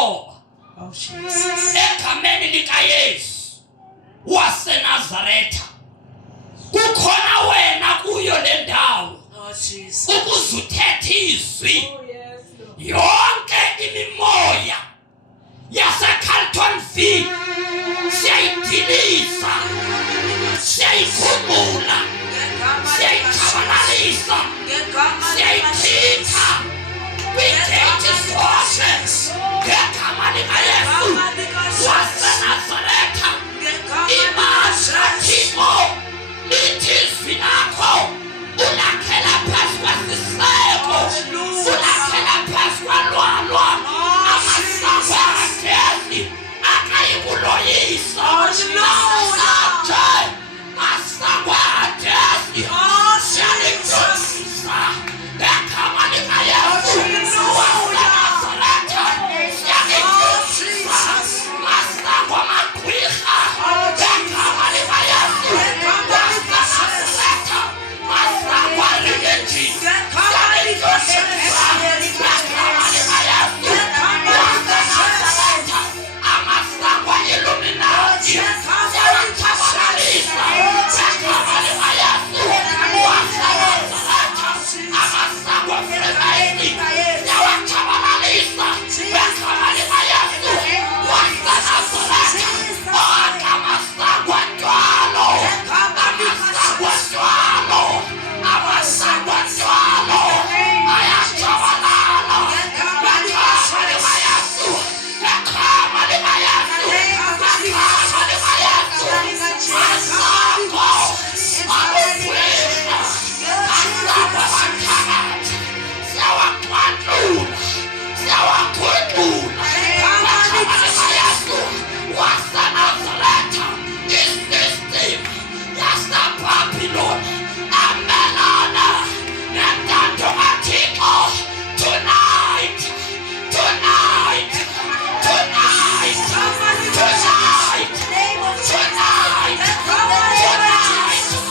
Yehova egameni likaYesu waseNazaretha. Kukhona wena kuyo le ndawo ukuze uthethe izwi. Yonke imimoya yaseCarltonville siyayidiliza, siyayikhumula, siyayichabanalisa, siyayichitha kwigeyithi zonke ngegama likaYesu waseNazaretha. Ibandla Thixo lithi izwi lakho ulakhela phezu kwesiseko, ulakhela phezu kwalwalwa. Amasango akagesi akayikuloyisa. Namhlanje masango akagesi siyalijonisa ngegama likaYesu waseNazaretha. Siyalijonisa masango amagqwirha ngegama likaYesu waseNazaretha. Masango alilejini siyalijonisa ngegama likaYesu waseNazaretha. Amasango Illuminati siyawachabanalisa ngegama likaYesu waseNazaretha. Amasango Freemason siyawachabanalisa ngegama likaYesu waseNazaretha. Amasango Ndwalo, amasango Ndwalo, amasango Ndwalo ayachabanala ngegama likaYesu, ngegama likaYesu, ngegama likaYesu. Masango alugwirha, masango amathakathi siyawaqandula, siyawaqhudula ngegama likaYesu waseNazaretha. Isystem yaseBhabhiloni amelana nentando kaThixo. Tonight, tonight, tonight, tonight, tonight, tonight,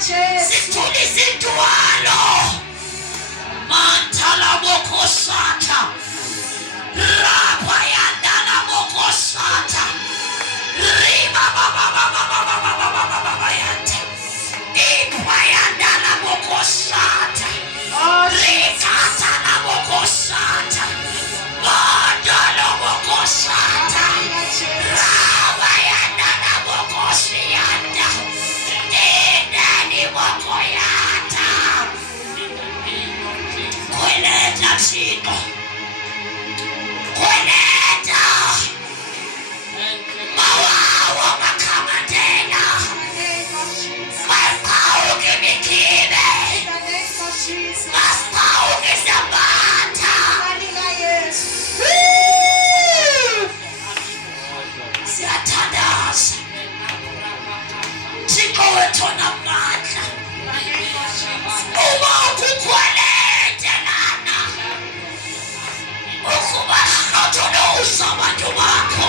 situlisa intwalo. Mantala bokosata. Rapa yandala bokosata. Riba baba yante. Ipa yandala bokosata. Rikata la bokosata. Mandala bokosata. Rapa yandala bokosiyanda. Inani bokoyata. Kweleta chino. Kweleta mawawa makama tena. Mapau kimikime. Mapau kisabata. Siatadas. Chiko wetona mata. Uwa kukwelete nana. Ukubana tono usama jumako.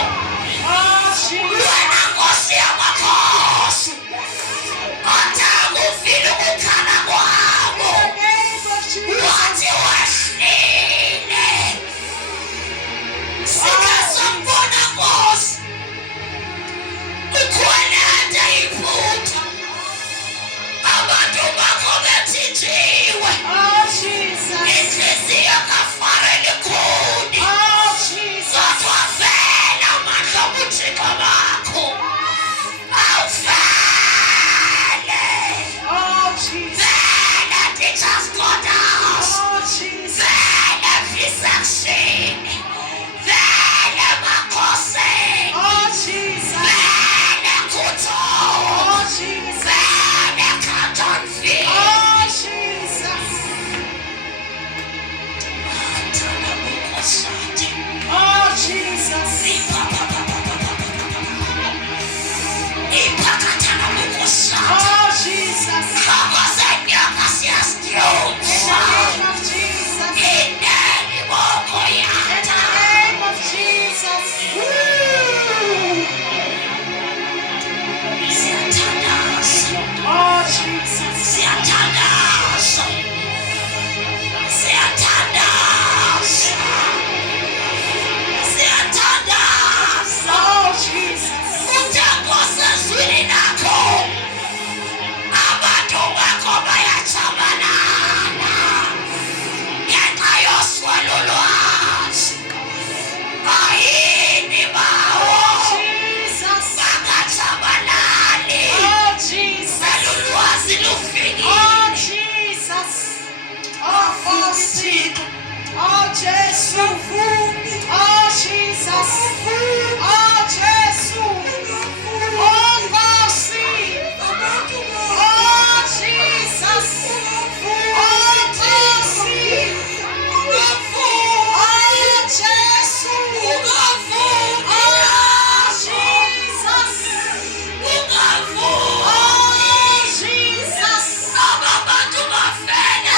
Wena ngosi ya makosi. Atamu filu kukana mwamo. Wati wasnile. Sika sambona ngosi. Ukwelete iputa. Abantu bako betijiwe. Inhliziyo kafare likuni. Kodwa vela amandla obuthixo bakho. Awuvele. Vele teachers goddess. Vele Visakhshini. Vele Makhosini. Vele Kuthowo. Vele Cantonville. Mantala bokosata. Ipakatala bokosata. Kama zenyoka siyazidonsa. Inani bokoyata. Siyathandaza. Siyathandaza. Siyathandaza. Siyathandaza. Uthando sezwini lakho. Abantu bakho bayatshabalala. Ngenxa yoswelo lwazi. Ayini bawo. Bangatshabalali. Lolu lwazi lufikile. Abantu bafele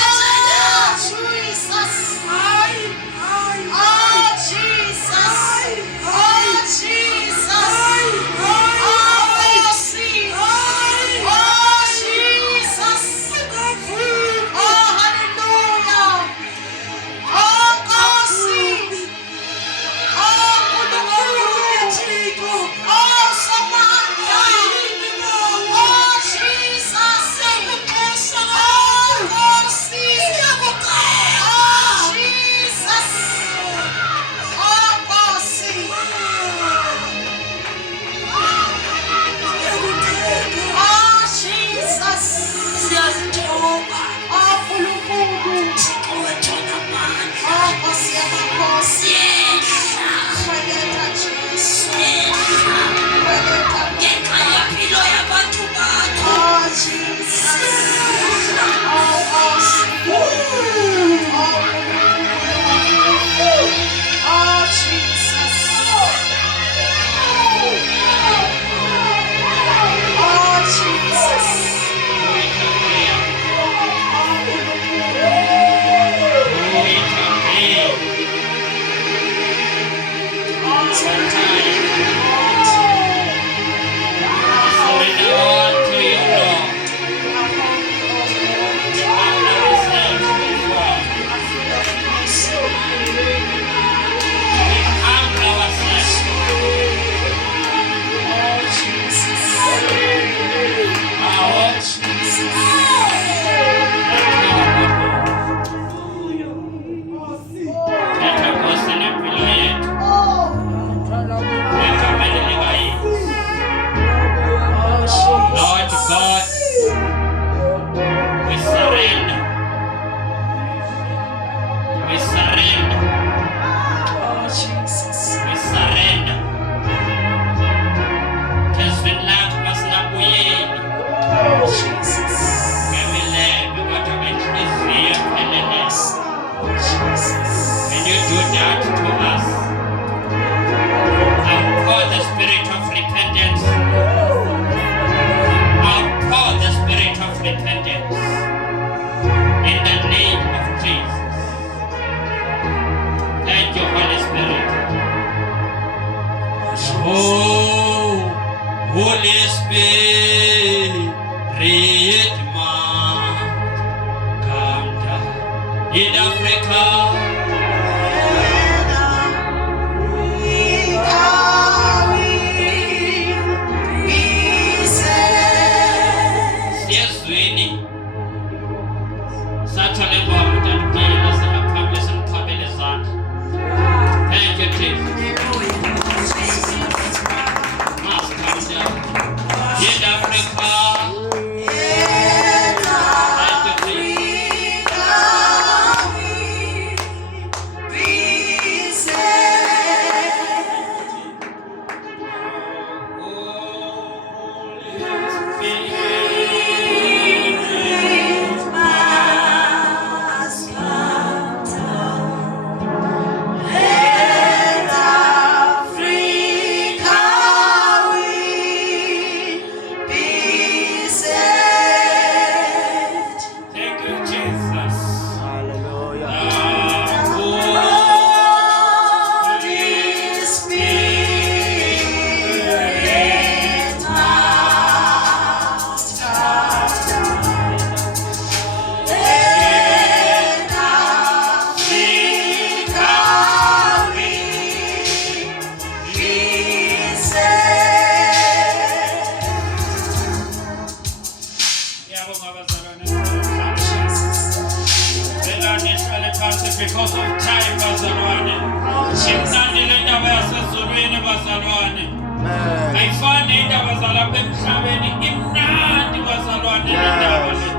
ayifani indaba zalapha emhlabeni imnandi bazalwane indaba le.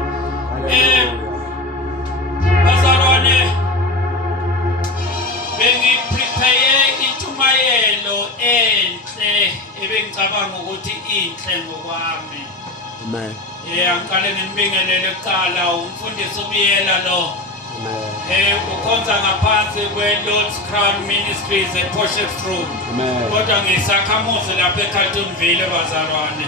Bazalwane bengiprepare intshumayelo enhle ebengicabanga ukuthi inhle ngokwami. Amen. Angiqale ngimbingelele kuqala umfundisi ubiyela lo. Ukhonza ngaphansi kwe-Lord's Crown Ministries ePotchefstroom. Kodwa ngisakhamuzi lapha eCarltonville bazalwane.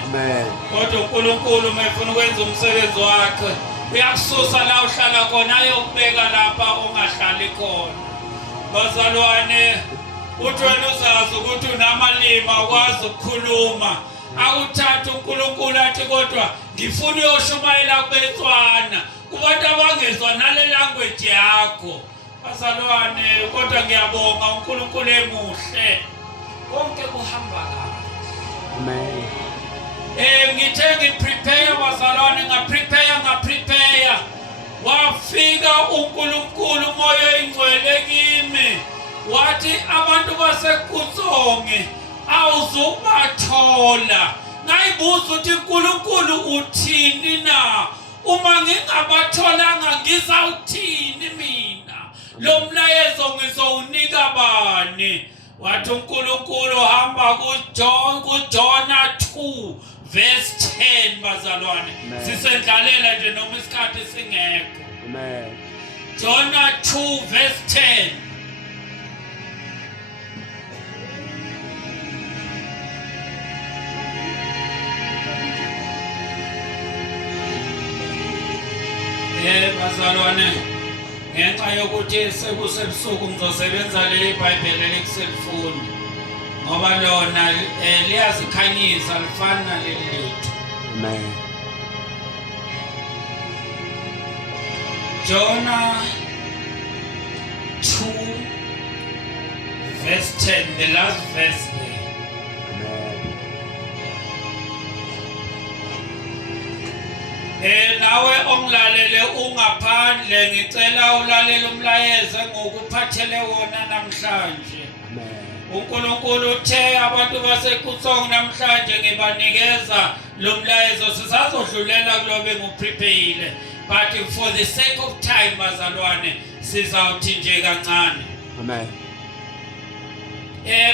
Kodwa uNkulunkulu umefuna ukwenza umsebenzi wakhe uyakususa la uhlala khona ayokubeka lapha ungahlali khona. Bazalwane uthi wena uzazi ukuthi unamalimi akwazi ukukhuluma. Awuthatha uNkulunkulu athi kodwa ngifuna uyoshumayela kubeTswana kubantu abangezwa nale language yakho. Bazalwane kodwa ngiyabonga uNkulunkulu emuhle konke kuhamba kahle. Amen. Ngithe ngiprepare bazalwane ngaprepare wafika uNkulunkulu umoya ingcwele kimi wathi abantu baseKutsonge awuzubathola. Ngayibuza ukuthi uNkulunkulu uthini na? Uma ngingabatholanga ngizawuthini mina? Lo mlayezo ngizowunika bani? Wathi uNkulunkulu hamba kuJona 2 verse 10 bazalwane. Sisendlalela nje noma isikhathi singekho. Amen. Jona 2 verse 10. Bazalwane ngenxa yokuthi sekusebusuku ngizosebenza leli Bible elikuselifuni ngoba lona liyazikhanyisa lifana naleli lethu. Amen. Jona 2 verse 10, the last verse there. Nawe ongilalele ungaphandle ngicela ulalele umlayezo ngokuphathele wona namhlanje. uNkulunkulu uthe abantu baseKutsonge namhlanje ngibanikeza lo mlayezo sizazodlulela kulobe nguprepare but for the sake of time bazalwane sizawuthi nje kancane. Amen.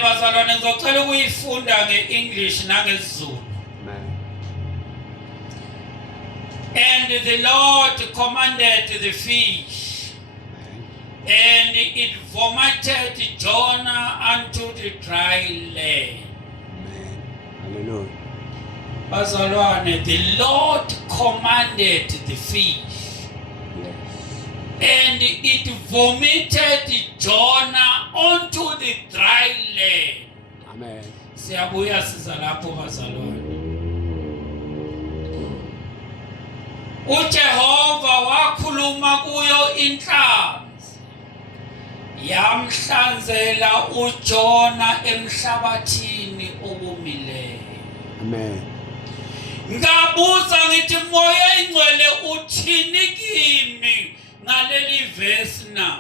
Bazalwane ngizocela ukuyifunda ngeEnglish nangeSizulu. And the Lord commanded the fish, and it vomited Jonah unto the dry land. Hallelujah. Bazalwane, the Lord commanded the fish, and it vomited Jonah onto the dry land. Amen. Siyabuya sizalapho bazalwane. uJehova wakhuluma kuyo inhlanzi yamhlanzela uJona emhlabathini obumileyo. Amen. Ngabuza ngithi moya ingcwele uthini kimi ngaleli verse na?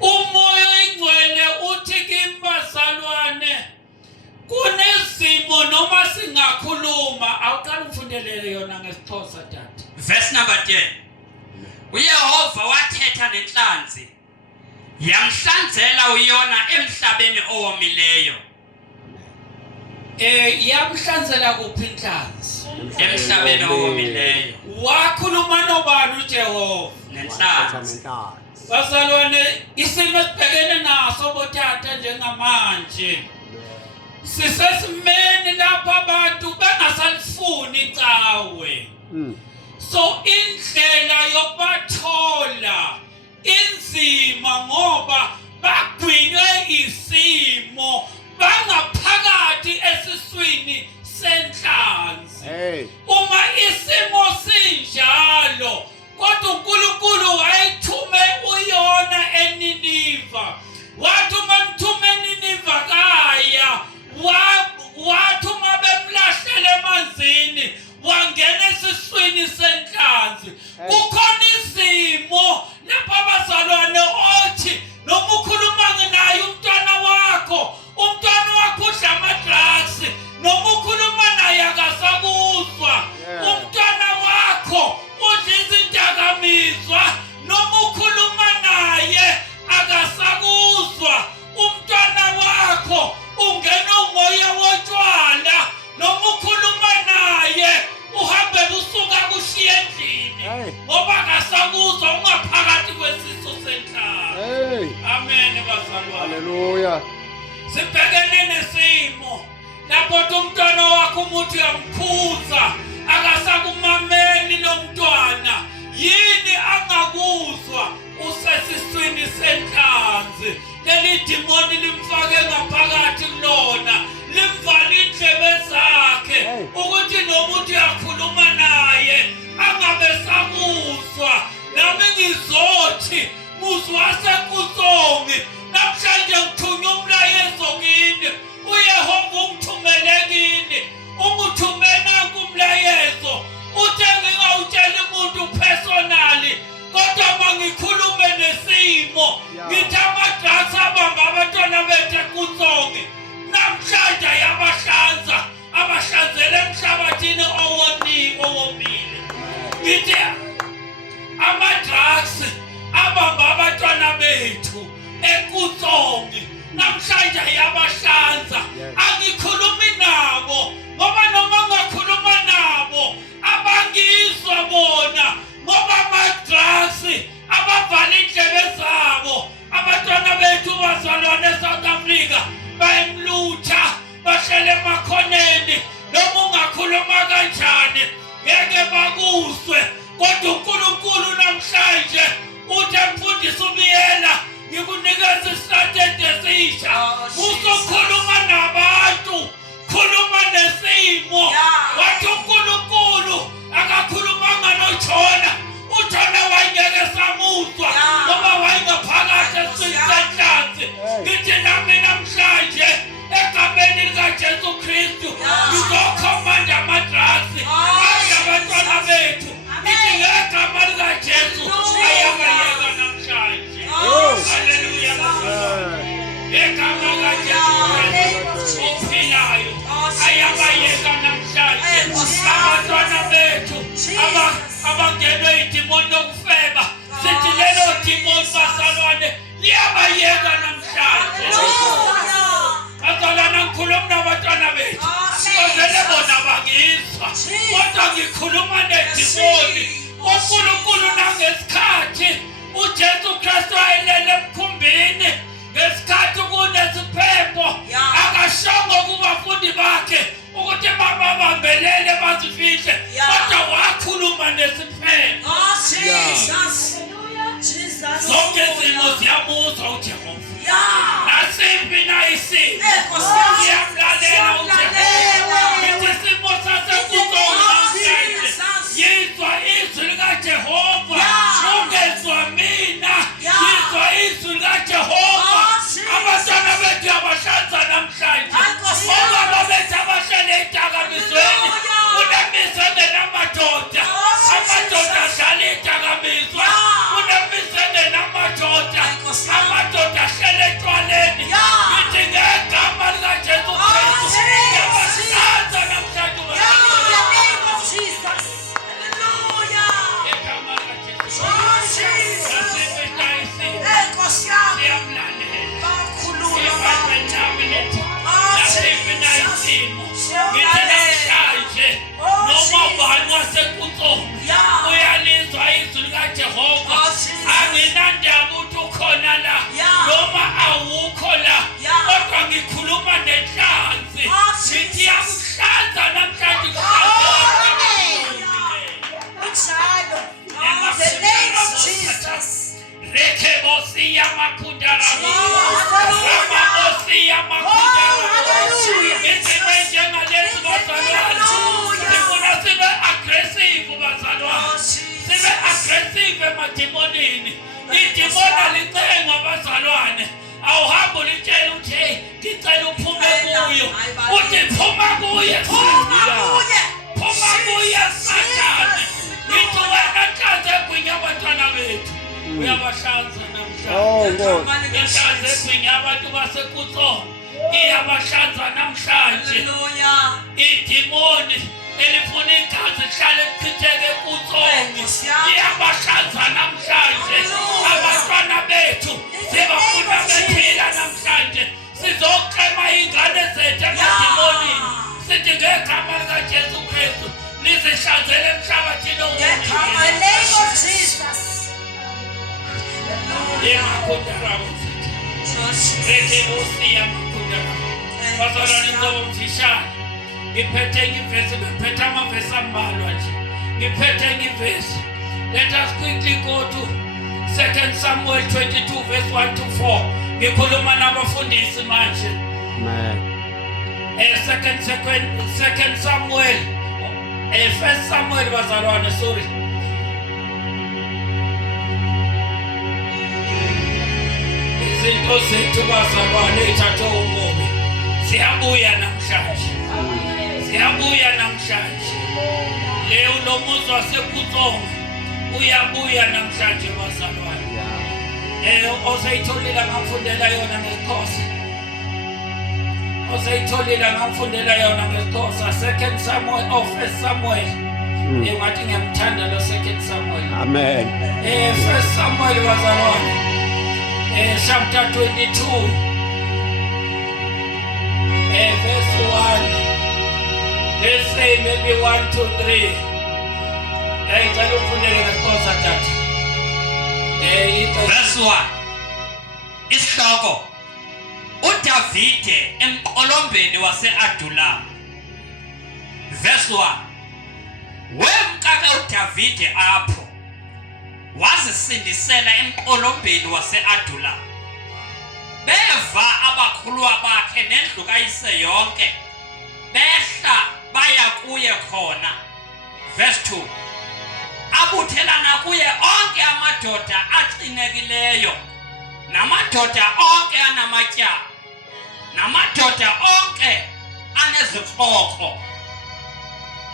Umoya ingcwele uthi kimi bazalwane kunezimo noma singakhuluma awuqala umfundelele yona ngeSixhosa tata. Verse number 10. uYehova wathetha nenhlanzi yamhlanzela uYona emhlabeni owomileyo. Yamhlanzela kuphi inhlanzi? Emhlabeni owomileyo. Wakhuluma nobani uJehova? Nenhlanzi. Bazalwane isimo esibhekene naso bothatha njengamanje. Sisesimeni lapha abantu bengasalifuni icawe. So indlela yokubathola inzima ngoba bagwinwe isimo bangaphakathi esiswini senhlanzi. Uma isimo sinjalo kodwa uNkulunkulu wayethume uYona eNiniva. Wathi uma mthume eNiniva kaya wathi uma bemlahlele emanzini wangena esiswini senhlanzi. Kukhona izimo lapha bazalwane othi noma ukhuluma naye umntwana wakho sibhekene nesimo lapho umntwana wakho umuthi uyamkhuza akasakumameli lo mntwana yini angakuzwa usesiswini senhlanzi leli demoni limfake ngaphakathi kulona limvala indlebe zakhe ukuthi nomuntu uyakhuluma naye angabe sakuzwa nami ngizothi muzwa sekuZongi namhlanje ngithunya umlayezo kini uYehova ungithumele kini unguthumela kumlayezo uthe ngingawutshela umuntu personally kodwa mangikhulume nesimo ngithi ama-drugs abamba abantwana bethu ekuZongi namhlanje yabahlanza abahlanzela emhlabathini owomile ngithi ama-drugs abamba abantwana bethu ekuZongi namhlanje yabahlanza angikhulumi nabo ngoba noma ngakhuluma nabo abangizwa bona ngoba ama-drugs abavala indlebe zabo abantwana bethu bazalwane eSouth Africa bayemlutha bahlele emakhoneni noma ungakhuluma kanjani ngeke bakuzwe kodwa uNkulunkulu namhlanje uthi mfundisi ubiyela ngikunikeza isitatende esisha uzokhuluma nabantu khuluma nesimo wathi uNkulunkulu akakhulumanga noJona uJona wayengeke samuzwa ngoba wayengaphakathi esiswini senhlanzi ngithi nami namhlanje egameni likaJesu Kristu ngizokhomanda ama-drugs abantwana bethu ngithi ngegama likaJesu ayabayeka namhlanje. Haleluya. Egama likaJesu ophilayo ayabayeka namhlanje abantwana bethu abangenwe idimoni lokufeba sithi lelo dimoni bazalwane liyabayeka namhlanje. Bazalwana ngikhuluma nabantwana bethu bazele bona bangizwa kodwa ngikhuluma nedimoni uNkulunkulu nangesikhathi uJesu Kristu ayelele emkhumbini ngesikhathi kunesiphepho akashongo kubafundi bakhe ukuthi babambelele bazifihle kodwa wakhuluma nesiphepho. Zonke izimo ziyamuzwa uJehova nasiphi na isimo siyamlalela uJehova ngithi isimo sasekuZongi yizwa izwi likaJehova ungezwa mina yizwa izwi likaJehova abantwana bethu abahlanza namhlanje obaba bethu abahlele edakamizweni unemizi engenamadoda amadoda ahlala edakamizwa unemizi engenamadoda amadoda ahlele etshwaleni ngithi ngegama likaJesu Kristu yabahlanza namhlanje noma ubani wasekuZongi uyalizwa izwi likaJehova anginandaba ukuthi ukhona la noma awukho la kodwa ngikhuluma nenhlanzi ngithi yakuhlanza namhlanje Rekebosia makundarabo Ramabosia makundarabo Isimenje ngalezi bazalwane Sifuna sibe aggressive bazalwane Sibe aggressive emadimonini Idimona licenga bazalwane Awuhambe ulitshela uthi ngicela uphume kuyo uthi phuma kuye Phuma kuye Sathane Ngithi wena nhlanze egwinya abantwana bethu uyabahlanza namhlanje nhlanze egwinya abantu basekuZongi iyabahlanza namhlanje idimoni elifuna igazi lihlale lichitheke kuZongi iyabahlanza namhlanje abantwana bethu sibafuna bephila namhlanje sizoklema ingane zethu emadimonini sithi ngegama likaJesu Kristu nizihlanzele emhlabathini owomile Rekebosia makundarabo bazalwane ngizomfishane ngiphethe ngivesi ngiphethe amavesi ambalwa nje ngiphethe ngivesi. Let us quickly go to 2 Samuel 22 verse 1 to 4. Ngikhuluma nabafundisi manje. Amen. 2 Samuel 1 Samuel bazalwane sorry. Izinto zethu bazalwane ethathe umobi. Siyabuya namhlanje. Siyabuya namhlanje. Leo lo muzi waseButsonga uyabuya namhlanje bazalwane. Osayitholile ngamfundela yona ngesikhosi. Osayitholile ngamfundela yona ngesikhosi. 2 Samuel or 1 Samuel. Ngathi ngiyamthanda lo 2 Samuel. Amen. 1 Samuel bazalwane. Chapter 22. Verse 1. Let's say maybe 1 to 3. Ngicela ufundele ngesikhosi tata. Verse 1. Isihloko uDavide emqolombeni wase-Adulam. Verse 1. Wemkaka uDavide apho wazisindisela emqolombeni wase-Adulam. Beva abakhuluwa bakhe nendlu kayise yonke behla baya kuye khona. Verse 2. Abuthelana kuye onke amadoda aqinekileyo namadoda onke anamatyala namadoda onke anezikrokro.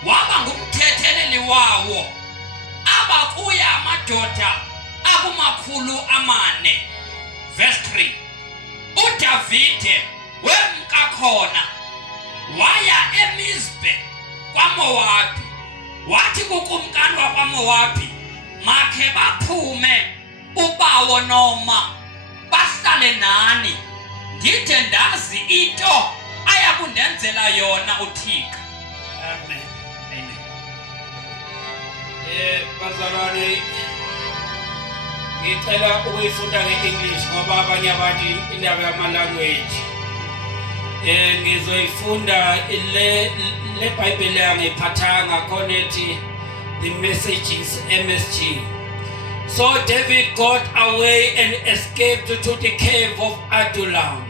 Waba ngumthetheleli wawo abakuye amadoda akumakhulu 4. Verse 3. uDavide wemka khona waya eMizpe kwaMowabi. Wathi kukumkani wakwaMowabi, makhe baphume ubawo noma bahlale nani ngide ndazi into ayakundenzela yona uThixo. Amen. Amen. Bazalwane ngicela ukuyifunda ngeEnglish ngoba abanye abantu indaba yama-language. Ngizoyifunda le Bible yangiphathanga connect the messages MSG. So David got away and escaped to the cave of Adullam.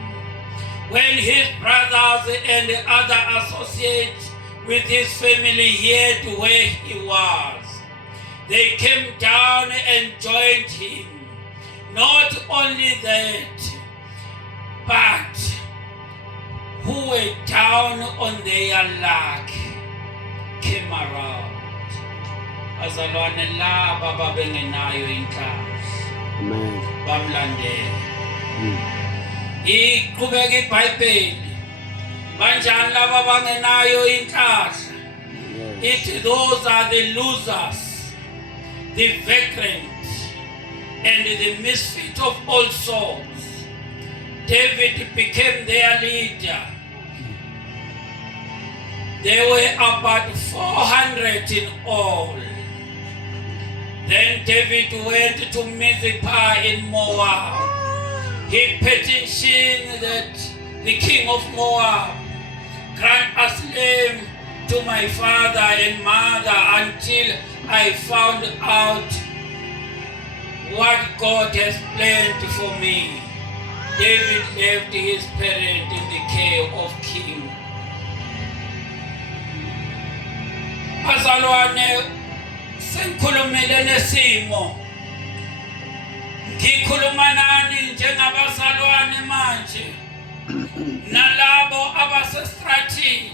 When his brothers and other associates with his family heard where he was, they came down and joined him. Not only that, but who were down on their luck came around. Bazalwane laba babengenayo inhlanhla. Amen. Bamlandela. Iqhubeka iBhayibheli. Banjani laba bangenayo inhlanhla? It those are the losers, the vagrant, and the misfit of all souls. David became their leader. There were about 400 in all. Then David went to Mizpah in Moab. He petitioned that the king of Moab grant us land to my father and mother until I found out what God has planned for me. David left his parent in the care of king. Bazalwane sengikhulumile nesimo. Ngikhuluma nani njengabazalwane manje nalabo abasestratini.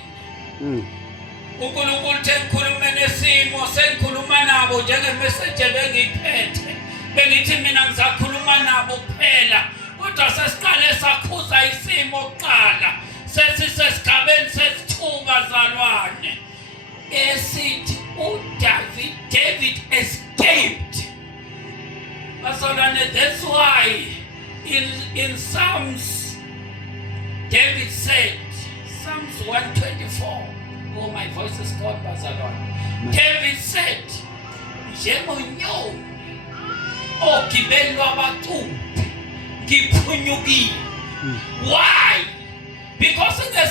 uNkulunkulu ngikhuluma nesimo sengikhuluma nabo njengemessage bengiphethe. Bengithi mina ngizakhuluma nabo kuphela. Kodwa sesiqale sakhuza isimo kuqala. Sesisesigabeni sesithuba zalwane. Esithi David escaped. That's why in Psalms David said, Psalms 124. Oh, my voice is gone, Bazalwane. David said, Njengonyoni ogibelwa abathuphi ngiphunyukile. Why? Because in the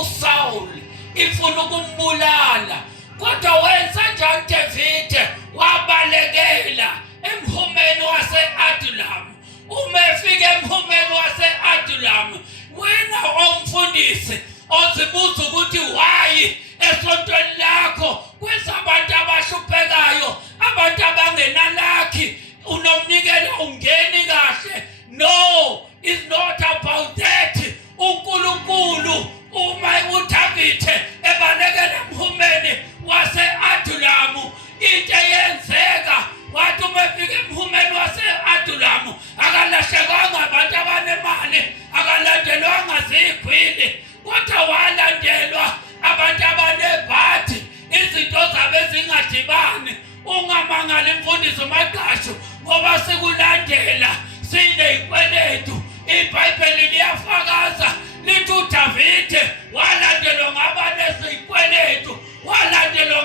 uSaul ifuna ukumbulala, kodwa wenza njani David? Wabalekela emphumeni wase-Adulam. Uma efika emphumeni wase-Adulam, wena omfundisi ozibuza ukuthi why esontweni lakho kwezabantu abahluphekayo, abantu abangenalakhi, unomnikelo ungeni kahle. No, it's not about that. uNkulunkulu uma uDavide ebalekela emphumeni wase-Adulam, into eyenzeka wathi uma efika emphumeni wase-Adulam akalahlekanga abantu abanemali, akalandelwanga zigwili, kodwa walandelwa abantu abanebhadi, izinto zabe zingadibani. Ungamangali mfundisi uMaqasho ngoba sikulandela siney'kweletu. iBhayibheli liyafakaza lithi uDavide walandelwa ngabaneziy'kweletu, walandelwa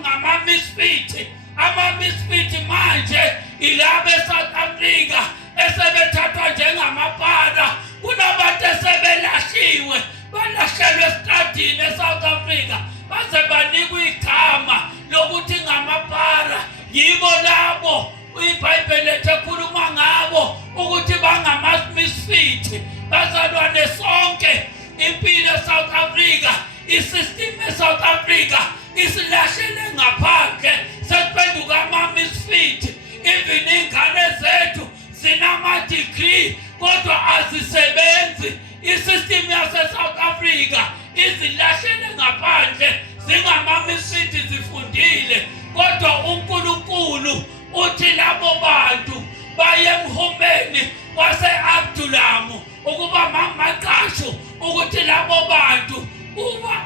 ngama-misfit. Ama-misfit manje ilaba eSouth Africa esebethathwa njengamapala. Kunabantu esebelashiwe, balahlelwe esitradini eSouth Africa baze banikwa igama lokuthi ngamapara. Yibo labo iBhayibheli ekhuluma ngabo ukuthi bangama-misfit. Bazalwane sonke impilo eSouth Africa, isystem eSouth Africa isilahlele ngaphandle, sephenduka ama-misfit. Even ingane zethu zinama-degree kodwa azisebenzi. Isystem yase-South Africa izilahlele ngaphandle, zingama-misfit, zifundile. Kodwa uNkulunkulu uthi labo bantu baye emhumeni wase-Adulam ukuba maMaqasho ukuthi labo bantu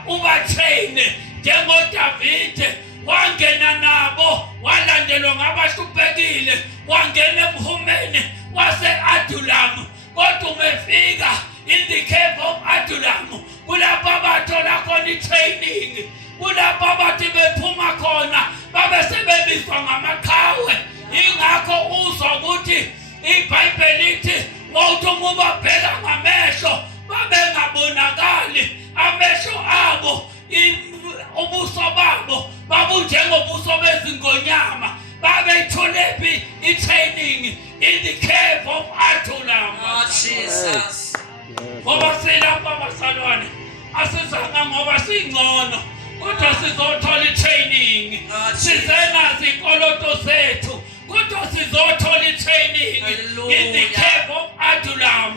uba-traine njengoDavide. Wangena nabo, walandelwa ngabahluphekile, wangena emhumeni wase-Adulam. Kodwa umefika in the cave of Adulam, kulapho abathola khona i-training, kulapho abathi bephuma khona babe sebebizwa ngamaqhawe. Ingakho uzwa ukuthi iBhayibheli lithi wawuthi uma ubabheka ngamehlo babengabonakali, amehlo abo ubuso babo babunjengobuso bezingonyama. Babeyitholephi i-training in the cave of Adulam. Oh Jesus. Ngoba silapha basalwane asizanga ngoba singcono, kodwa sizothola i-training. Sizenazi inkoloto zethu kodwa sizothola i-training in the cave of Adulam.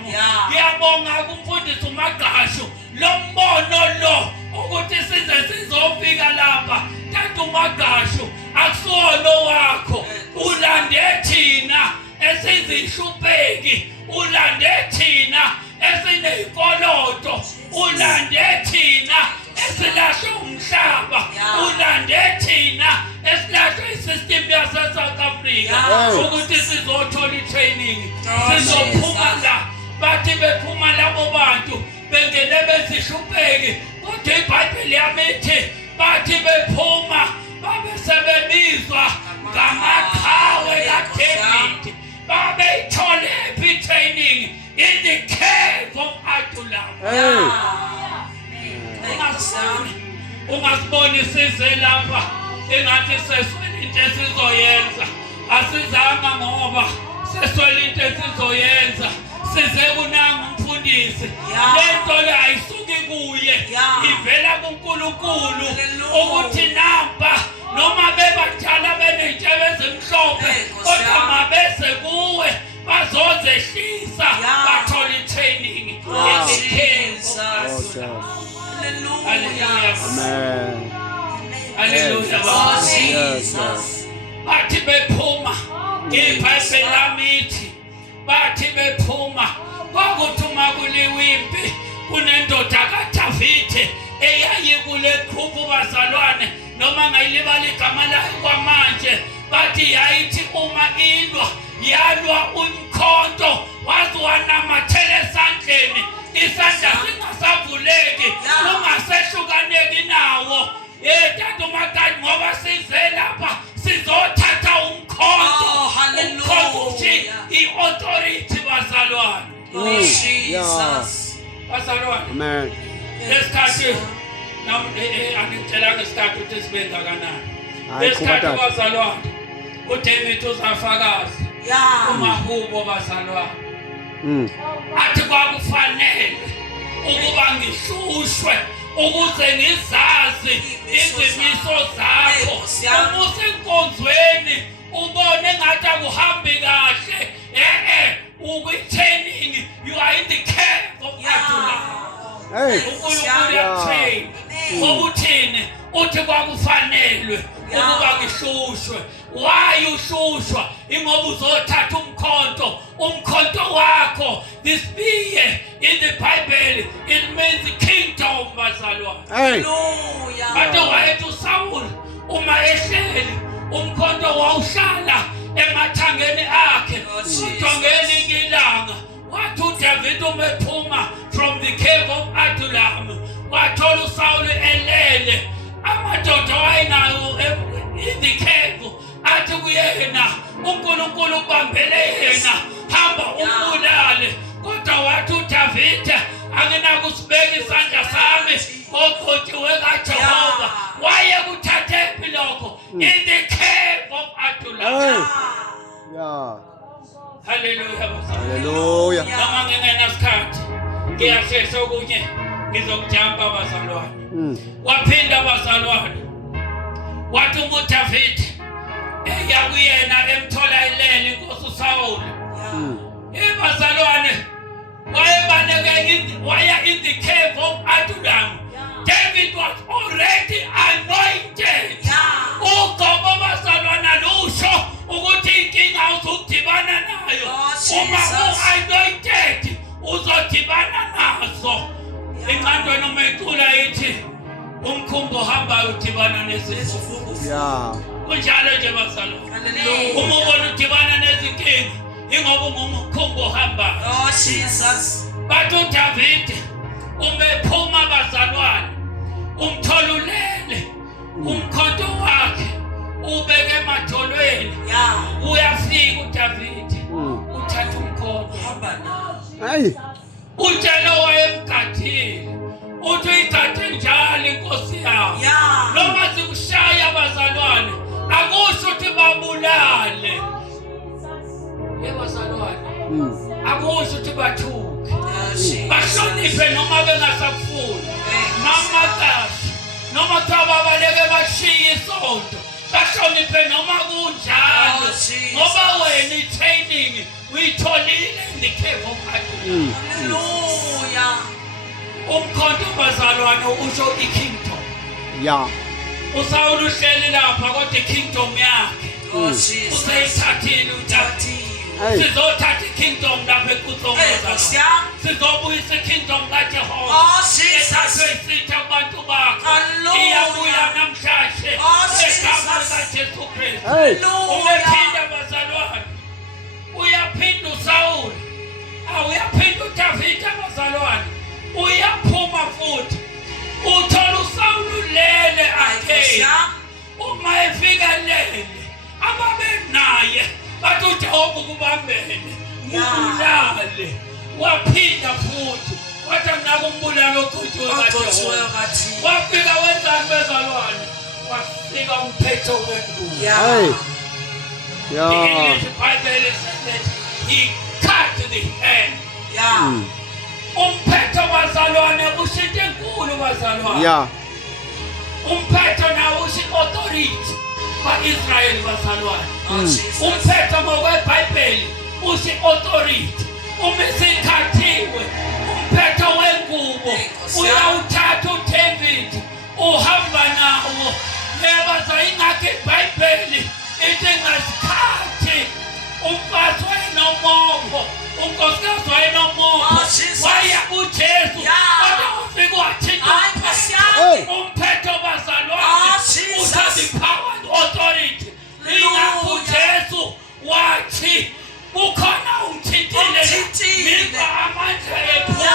Ngiyabonga kumfundisi uMaqasho lo mbono lo ukuthi size sizofika lapha. Kanti uMaqasho akusiwona wakho, ulande thina esizihlupheki, ulande thina esiney'koloto, ulande thina esilahlwe umhlaba, ulande thina esilahlwe isystem yase-South Africa ukuthi sizothola i-training, sizophuma la. Bathi bephuma labo bantu bengene bezihlupheki, kodwa iBhayibheli yami ithi bathi bephuma babe sebebizwa ngamaqhawe kaDavide. Babeyitholephi i-training in the cave of Adulam. Ungasiboni size lapha engathi seswele into esizoyenza. Asizanga ngoba seswele into esizoyenza. Size kunanga umfundisi. Lento le ayisuki kuye, ivela kuNkulunkulu ukuthi namba noma bebadala beney'tshebe ezimhlophe kodwa mabeze kuwe bazozehlisa bathole i-training in the cave of Adulam. Hallelujah. Amen. Hallelujah. Yes. Bathi bephuma, iBhayibheli lami ithi bathi bephuma kwakuthi uma kuliwa impi kunendoda kaDavide eyayikule group bazalwane, noma ngayilibala igama layo kwamanje. Bathi yayithi uma ilwa yalwa umkhonto waze wanamathela esandleni, isandla singasavuleki, ungasehlukaneki nawo. Tata uMaqasho ngoba size lapha sizothatha umkhonto. Umkhonto i-authority bazalwane. Jesus. Bazalwane. Amen. lesikhathi angitshelanga isikhathi ukuthi sibenza kanani. Hayi, Lesikhathi qhubeka. bazalwane uDavid uzafakaza uMahubo bazalwane athi kwakufanele ukuba ngihlushwe ukuze ngizazi izimiso zakho uma usenkonzweni ubone ngathi akuhambi kahle ukwi-training you are in the camp of Adullam. Hey. uNkulunkulu uyatrain okuthini uthi kwakufanelwe ukuba ngihlushwe. Why uhlushwa? Ingoba uzothatha umkhonto wakho. This being in the Bible it means kingdom bazalwane. Hey. Bathe wayethi uSawuli uma ehleli umkhonto wawuhlala emathangeni akhe udongeni ngilanga. Wathi uDavid umephuma from the cave of Adullam wathola uSawuli elele amadoda wayenayo in the cave athi kuyena uNkulunkulu ubambele yena hamba umbulale. Kodwa wathi uDavid anginakusibeka isandla sami oqotshiwe kaJehova. Wayekuthathephi lokho in the cave of Adullam. Yeah. Hallelujah. Hallelujah. Noma ngingenasikhathi ngiyashesha okunye ngizokujamba bazalwane. Waphinda bazalwane wathi uDavid yakuyena emthola elele inkosi uSawuli. Bazalwane waya in the cave of Adullam. David was already anointed. Ugobo bazalwane lusho ukuthi inkinga uzodibana nayo. Uma u-anointed uzodibana nazo. Ingqondo noma icula ithi umkhumbo uhambayo udibana nezifo. Yeah. Kunjalo nje bazalwane. Uma ubona udibana nezinkinga ingoba ungumkhumbo uhambayo. Bathi uDavid umephuma bazalwane umtholulele umkhonto wakhe ubeke emadolweni. Uyafika uDavid uthatha umkhonto hamba nawo. Hey. Utshelo wayemgadile uthi uyithathe njalo inkosi yawo. Noma sikushaya bazalwane akusho ukuthi babulale. Bazalwane akusho ukuthi bathuke. Bahloniphe noma bengasakufuni. Namakazi noma thaba baleke bashiye isonto. Bahloniphe noma kunjalo. Ngoba wena i-training uyitholile in the cave of Adullam. Hallelujah. Umkhonto bazalwane usho i-kingdom. Yeah. uSawuli uhleli lapha kodwa i-kingdom yakhe useyithathile uDavid. Hey. Sizothatha i-kingdom lapha ekusongozana. Sizobuyisa i-kingdom kaJehova. Esasesitha abantu bakho. Iyabuya namhlanje egama likaJesu Kristu. Hey. Uyaphinda bazalwane. Uyaphinda uSawuli. Uyaphinda uDavid bazalwane. Uyaphuma futhi. Uthola uSawuli lele akhe. Uma efika lele ababenaye bathi uJehova kubambene ubulale. Waphinda futhi wathi nakumbulala oqothiwe kaJehova. Wafika wenzani bezalwane? Wafika umphetho wengubo. Hey. The Yeah. English Bible says that he cut the hand. Umphetho bazalwane ushintshe enkulu bazalwane. Yeah. Umphetho nawo usho authority kwa-Israyeli bazalwane. Umphetho ngokweBhayibheli usho authority. Uma isikhathiwe umphetho wengubo uyawuthatha uDavid uhamba nawo. Yeba ingakho iBhayibheli ithi ngasikhathi umfazi wayenomobo unkosikazi wayenomobo waya kuJesu kodwa ufika wathinta umphetho bazalwane uthatha power and authority. Ingakho uJesu wathi ukhona umthintile niba amandla ephuma.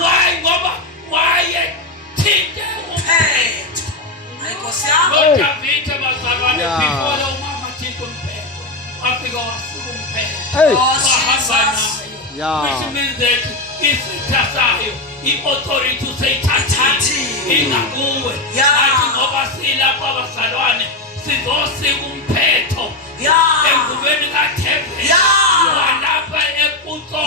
Why? Ngoba wayethinte umphetho. uDavid bazalwane before lo mama thinta umphetho wafika wasuka umphetho Hey. wahamba nayo. Yeah. Which means that isitha sayo i-authority useyithathile ingakuwe. Nathi ngoba silapha abazalwane sizosika umphetho engubeni kaThembele walapha ePutso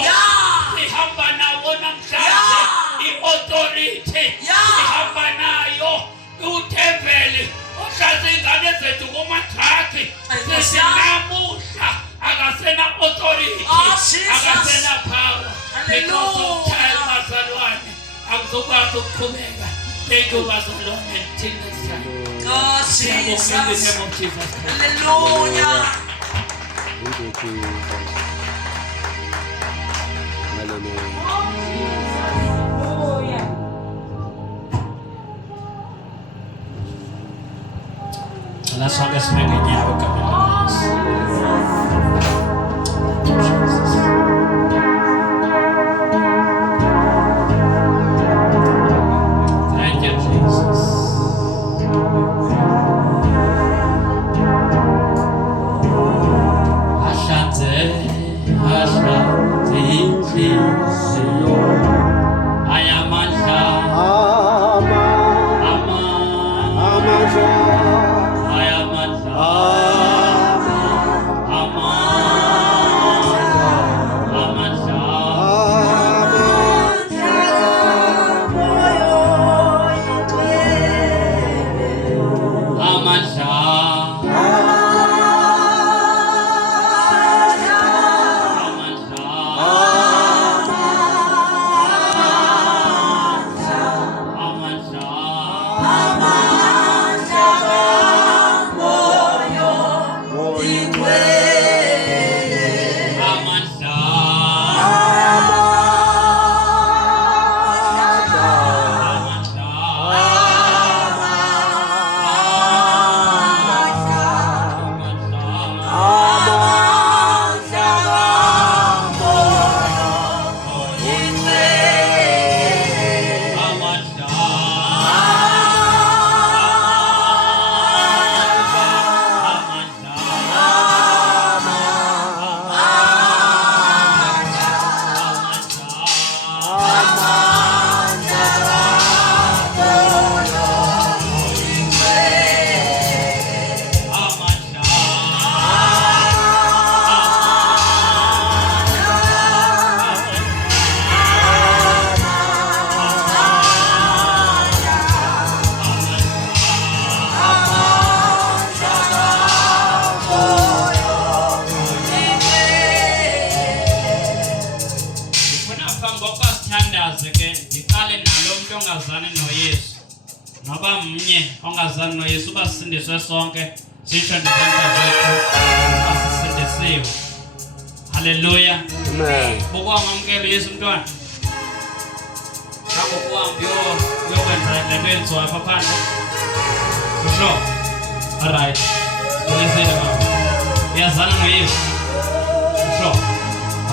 sihamba nawo namhlanje i-authority sihamba nayo uThembele ohlala ingane zethu kumatraki sesinamusha akasena authority akasena power because of time bazalwane akuzokwazi ukuqhubeka. Thank you bazalwane until next time. Oh, Jesus. In the name of Jesus. Hallelujah. Thank you, Jesus. Hallelujah. Let's all just make it now. Thank you, Jesus. ongazani noYesu basindiswe sonke sisho ndizenzele asisindisiwe. Hallelujah. Amen. Bokwamamkela Yesu mntwana. Ngakho kuhambe yokwenza lento enziwayo apha phandle. Sure. All right. Sinisele mama. Uyazana noYesu. Sure.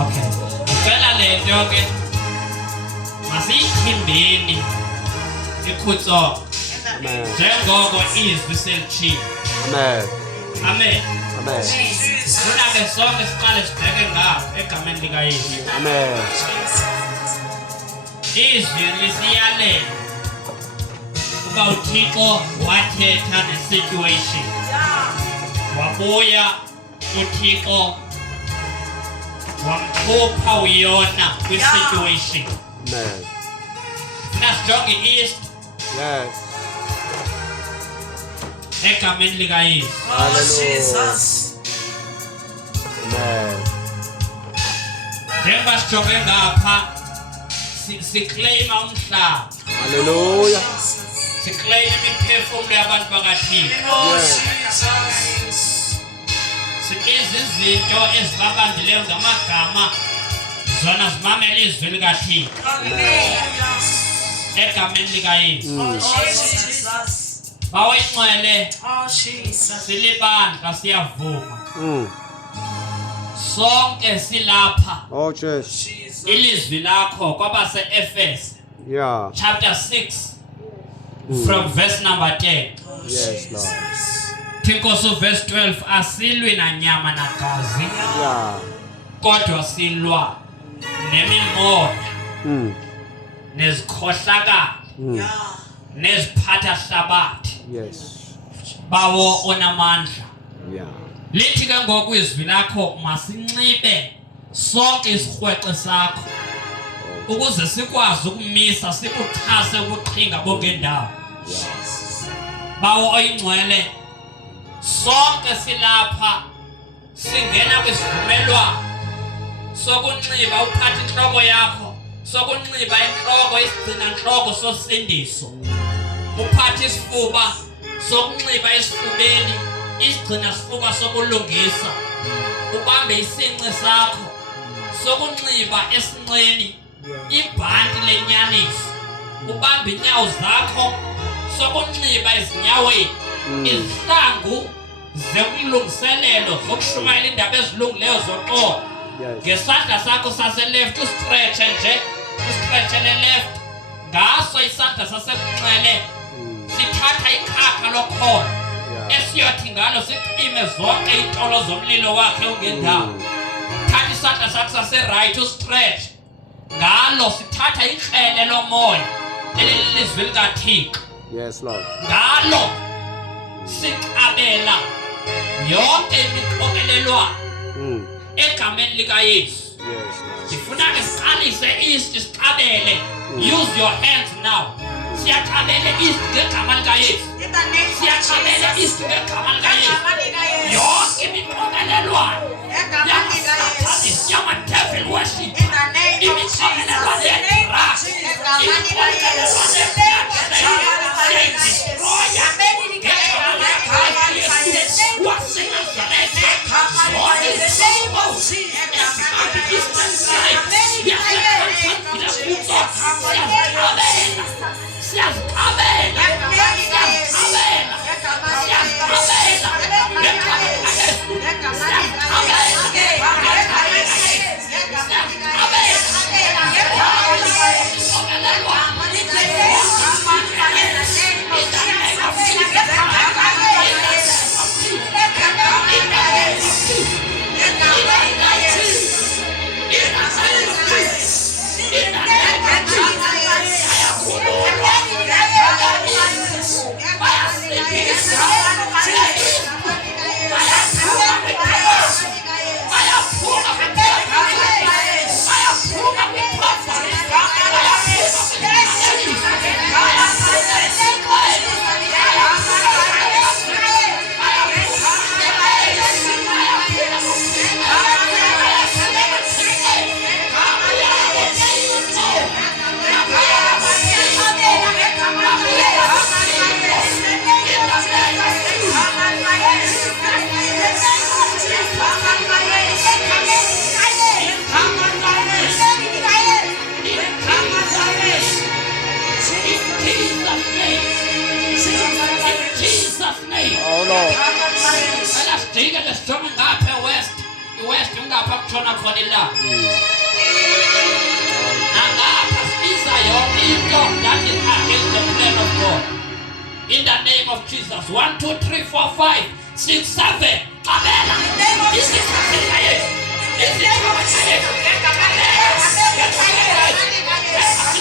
Okay. Ngicela lento ke masiyithimbeni ikhutso. Amen. Njengoko izwi selithini. Amen. Amen. Amen. Kunake sonke siqale sibheke ngapha egameni likaYesu. Amen. Izwi lisiyalela uba uThixo wathetha nesituation. Wabuya uThixo wamkhupha uYona kwisituation. Amen. Nasijonge i-East Yes. egameni likaYesu. Hallelujah. Amen. Njengoba sijonge ngapha siclaima umhlaba. Hallelujah. Siclaima imiphefumulo yabantu bakaThixo. Yes. Sibiza izinto ezibabambileyo ngamagama zona zimamela izwi likaThixo. Egameni likaYesu. Bawuyingcwele silibandla siyavuma. Sonke silapha. Oh, Jesus. Ilizwi lakho kwabase-Efese Yeah. chapter 6 from verse number 10. Yes, Lord. Thinkosi verse 12 asilwi nanyama nagazi Yeah. kodwa silwa nemimoya nezikhohlakala Yeah. neziphatha hlabathi Yes. bawo onamandla. Yeah. Lithi ke ngoku izwi lakho masinxibe sonke isikrweqe sakho ukuze sikwazi ukumisa sikuchase ukuqhinga bongendawo. Bawo oyingcwele sonke silapha singena kwisivumelwano sokunxiba uphatha inhloko yakho, sokunxiba inhloko isigcina inhloko sosindiso, uphatha isifuba sokunxiba esifubeni isigcina sifuba sokulungisa, ubambe isinqe sakho sokunxiba esinqeni ibhanti lenyaniso, ubambe inyawo zakho sokunxiba ezinyaweni izihlangu zekulungiselelo zokushumayela indaba ezilungileyo zoxolo. Yes. Ngesandla sakho sase-left ustretche nje, ustretchele left, ngaso isandla sasekunxele sithatha ikhaka lokholo esiyothi ngalo sicime zonke iintolo zomlilo wakhe ungendawo. Thatha isandla sakho sase-right ustretch, ngalo sithatha ikrele lomoya elilizwi likaThixo. Yes, Lord. Ngalo sicabela yonke imixokelelwano egameni likaYesu. Yes, Lord. Sifuna ke siqalise east sicabele. Use your hands now. Siyacabele east ngegama likaYesu. In the name of Siyacabele east Jesus. ngegama likaYesu. In Yonke imixokelelwano the yama-devil worship, name of Jesus. imixokelelwano ye-drugs, imixokelelwano siyayidestroya ngegama likaYesu waseNazaretha. Oh, Lord. Elasijike lesijonge ngapha west ungapha kutshona khona ilanga. Nangapha sibiza yonke into that is against the plan of God. In the name of Jesus. 1, 2, 3, 4, 5, 6, 7. Qabela. Isithathela Yesu. Isithathela Yesu.